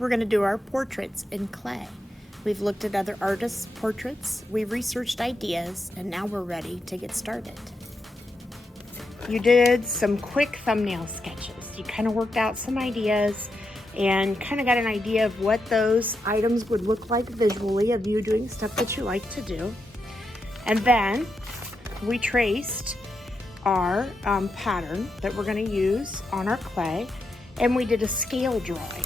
we're going to do our portraits in clay. We've looked at other artists' portraits, we've researched ideas, and now we're ready to get started. You did some quick thumbnail sketches. You kind of worked out some ideas and kind of got an idea of what those items would look like visually of you doing stuff that you like to do. And then we traced our pattern that we're going to use on our clay, and we did a scale drawing.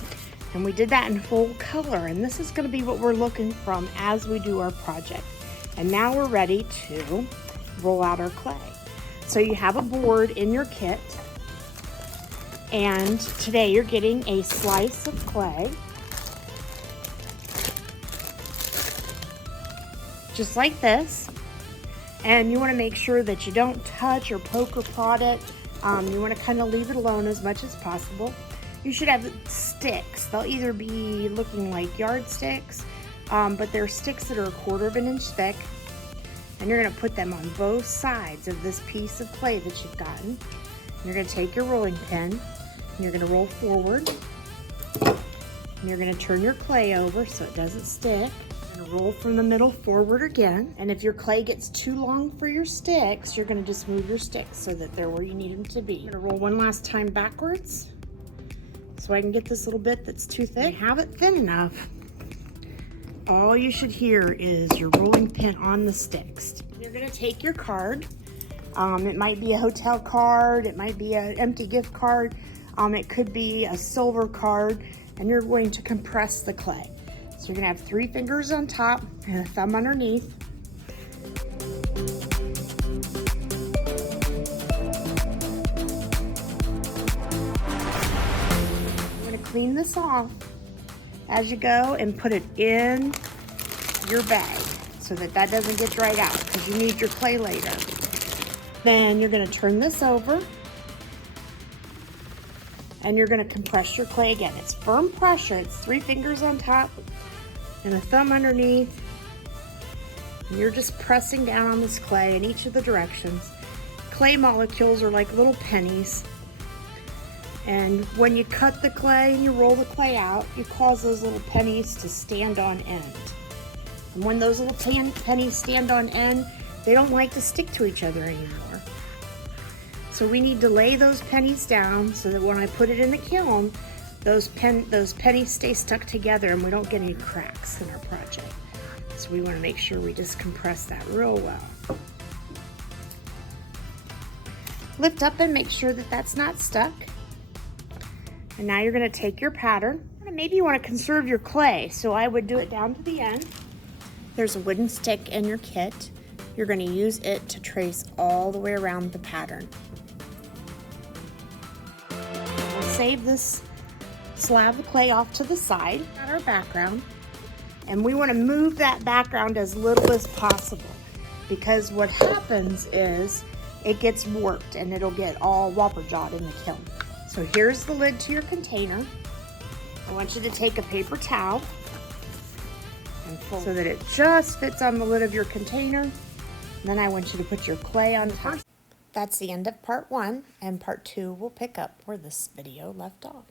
And we did that in full color, and this is going to be what we're looking from as we do our project. And now we're ready to roll out our clay. So you have a board in your kit, and today you're getting a slice of clay, just like this. And you want to make sure that you don't touch or poke or prod it. You want to kind of leave it alone as much as possible. You should have sticks. They'll either be looking like yardsticks, but they're sticks that are 1/4 inch thick. And you're going to put them on both sides of this piece of clay that you've gotten. And you're going to take your rolling pin, and you're going to roll forward. And you're going to turn your clay over so it doesn't stick. You're going to roll from the middle forward again. And if your clay gets too long for your sticks, you're going to just move your sticks so that they're where you need them to be. I'm going to roll one last time backwards, so I can get this little bit that's too thick. Have it thin enough. All you should hear is your rolling pin on the sticks. You're gonna take your card. It might be a hotel card, it might be an empty gift card, it could be a silver card, and you're going to compress the clay. So you're gonna have 3 fingers on top and a thumb underneath. Clean this off as you go and put it in your bag so that that doesn't get dried out, because you need your clay later. Then you're going to turn this over and you're going to compress your clay again. It's firm pressure. It's 3 fingers on top and a thumb underneath. And you're just pressing down on this clay in each of the directions. Clay molecules are like little pennies. And when you cut the clay and you roll the clay out, you cause those little pennies to stand on end. And when those little pennies stand on end, they don't like to stick to each other anymore. So we need to lay those pennies down so that when I put it in the kiln, those pennies stay stuck together and we don't get any cracks in our project. So we want to make sure we just compress that real well. Lift up and make sure that that's not stuck. And now you're going to take your pattern. Maybe you want to conserve your clay, so I would do it down to the end. There's a wooden stick in your kit. You're going to use it to trace all the way around the pattern. We'll save this slab of clay off to the side, at our background. And we want to move that background as little as possible, because what happens is it gets warped and it'll get all whopper-jawed in the kiln. So here's the lid to your container. I want you to take a paper towel and fold so that it just fits on the lid of your container. And then I want you to put your clay on top. That's the end of part 1, and part 2 will pick up where this video left off.